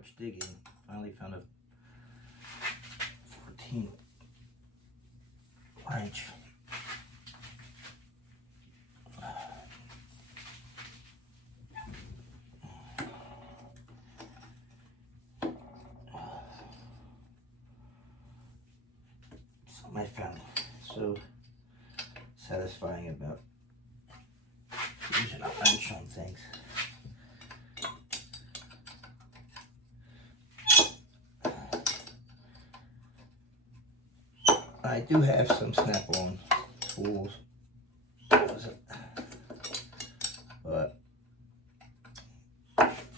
much digging, finally found a 14 inch. Something I found so satisfying about using a wrench on things. I do have some snap-on tools, but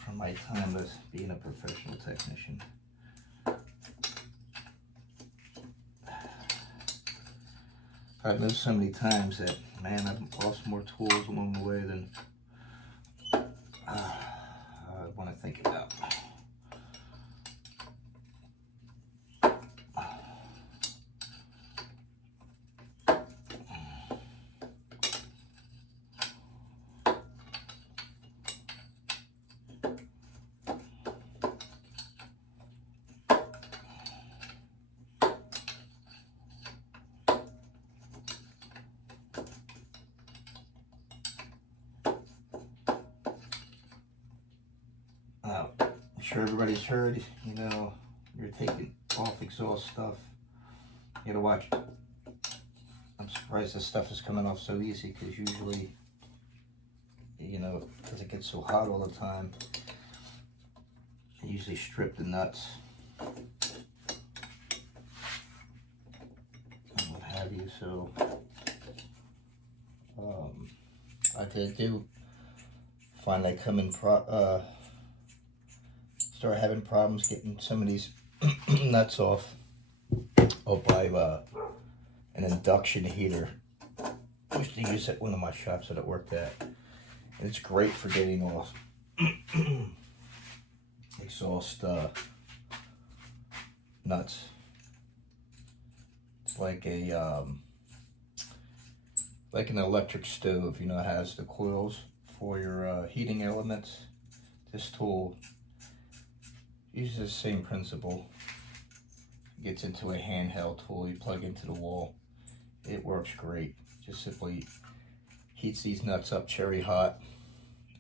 from my time as being a professional technician, I've moved so many times that, man, I've lost more tools along the way than I want to think about. I'm sure everybody's heard, you know, you're taking off exhaust stuff, you gotta watch. I'm surprised this stuff is coming off so easy, because usually, you know, because it gets so hot all the time, I usually strip the nuts and what have you. So I do find I come in start having problems getting some of these nuts off. I'll buy an induction heater. I used to use it at one of my shops that I worked at, and it's great for getting off exhaust nuts. It's like a like an electric stove, you know, it has the coils for your heating elements. This tool uses the same principle. It gets into a handheld tool you plug into the wall. It works great. Just simply heats these nuts up cherry hot.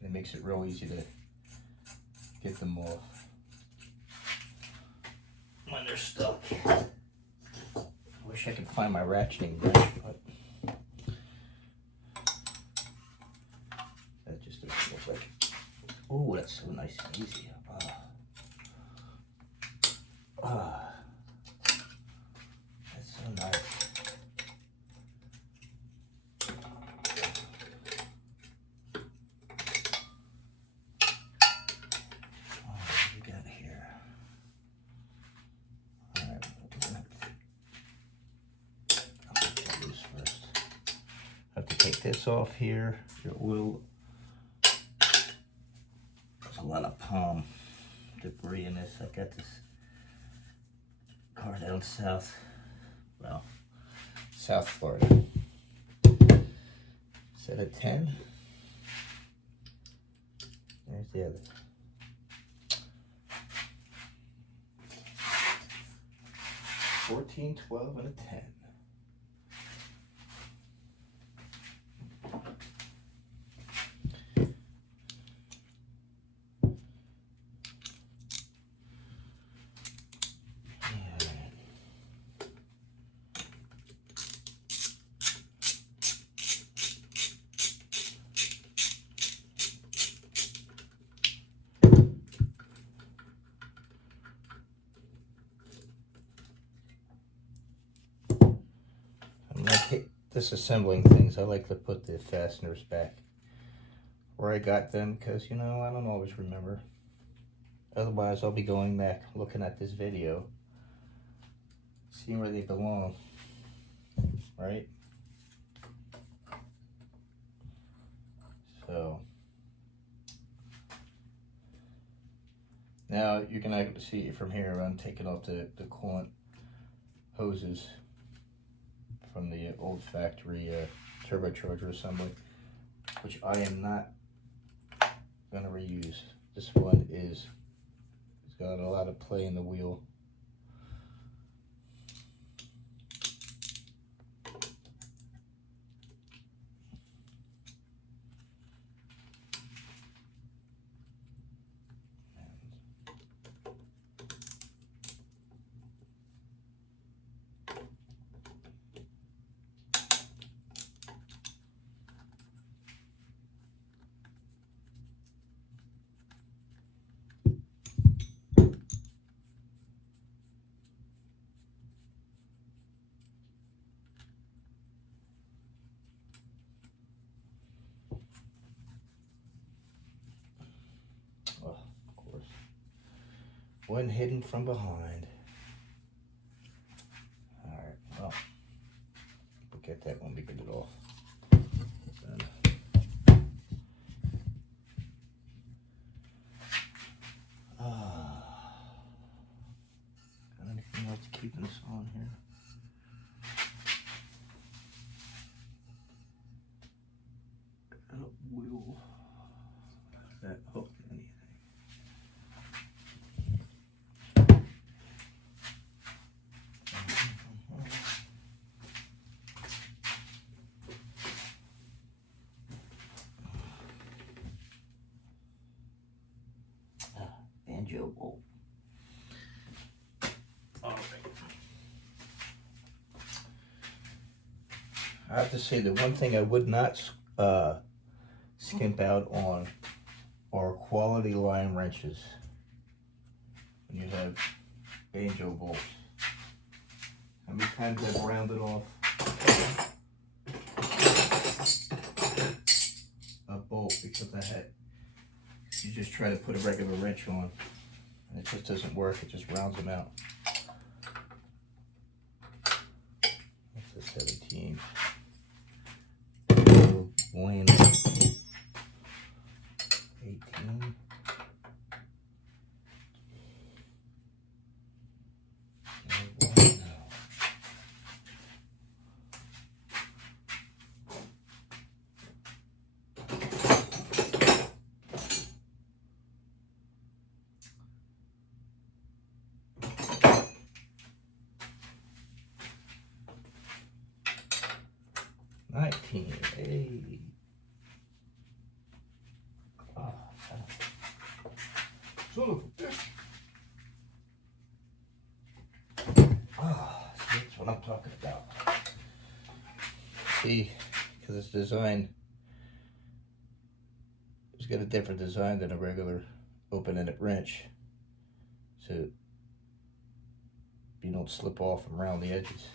It makes it real easy to get them off when they're stuck. I wish I could find my ratcheting wrench, but that just doesn't look like it. Oh, that's so nice and easy. That's so nice. Oh, what we got here? All right, I'll do this first. I have to take this off here. Your oil. There's a lot of palm debris in this. I got this car down south, well, South Florida. Is that a 10? There's the other. 14, 12, and a 10. Disassembling things, I like to put the fasteners back where I got them, because, you know, I don't always remember. Otherwise, I'll be going back looking at this video, seeing where they belong, right? So now you're gonna see it from here. I'm taking off the coolant hoses from the old factory turbocharger assembly, which I am not going to reuse. This one is got a lot of play in the wheel. Oh, of course. One hidden from behind. Alright, well, we'll get that when we get it off. Got anything else keeping us on here? Wheel. That hook anything? Banjo bolt. All right. I have to say the one thing I would not skimp out on are quality line wrenches when you have banjo bolts. How many times I've rounded off a bolt because you just try to put a regular wrench on and it just doesn't work, it just rounds them out. That's a 17. One. 18. Hey. Oh, son of a bitch. See, that's what I'm talking about. See, because it's designed, it's got a different design than a regular open-ended wrench, so you don't slip off and round the edges.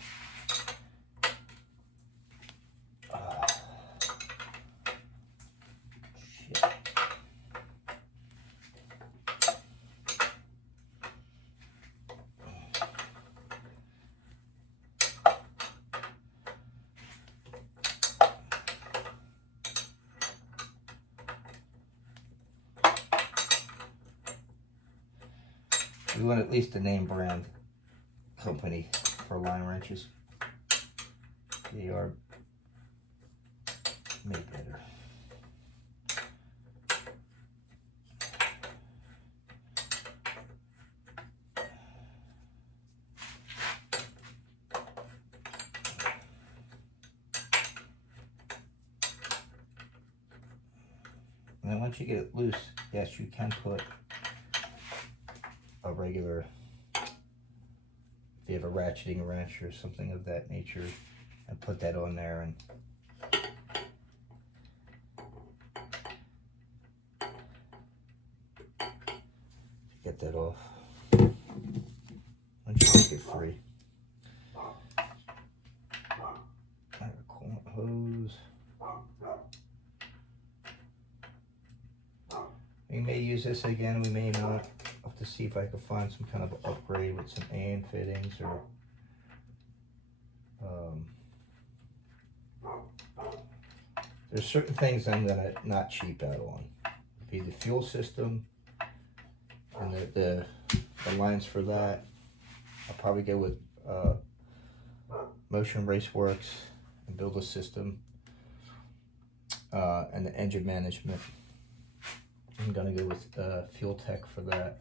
We want at least a name brand company for line wrenches. H.A.R. made better. And then once you get it loose, yes, you can put a regular, if you have a ratcheting wrench or something of that nature, and put that on there and get that off. Once you make it free. Hose. We may use this again, we may not. I'll have to see if I can find some kind of upgrade with some AN fittings or there's certain things I'm gonna not cheap out on. Be the fuel system and the lines for that. I'll probably go with Motion Race Works and build a system and the engine management. I'm gonna go with Fuel Tech for that.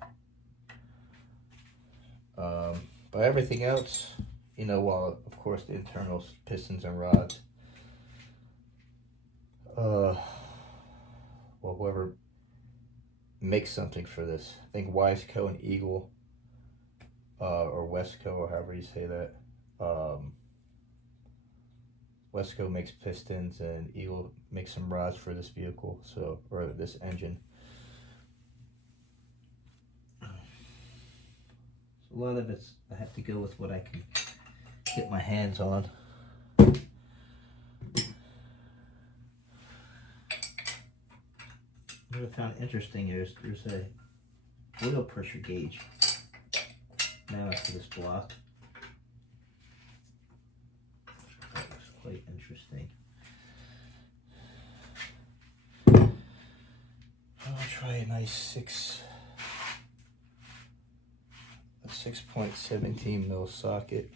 But everything else, you know, well, of course, the internal pistons and rods. Well, whoever makes something for this, I think Wiseco and Eagle, or Wesco, or however you say that. Wesco makes pistons and Eagle makes some rods for this vehicle, so, or this engine. So a lot of it's, I have to go with what I can get my hands on. What I found interesting is there's a oil pressure gauge mounted to this block. That looks quite interesting. I'll try a nice 6.17 mil socket.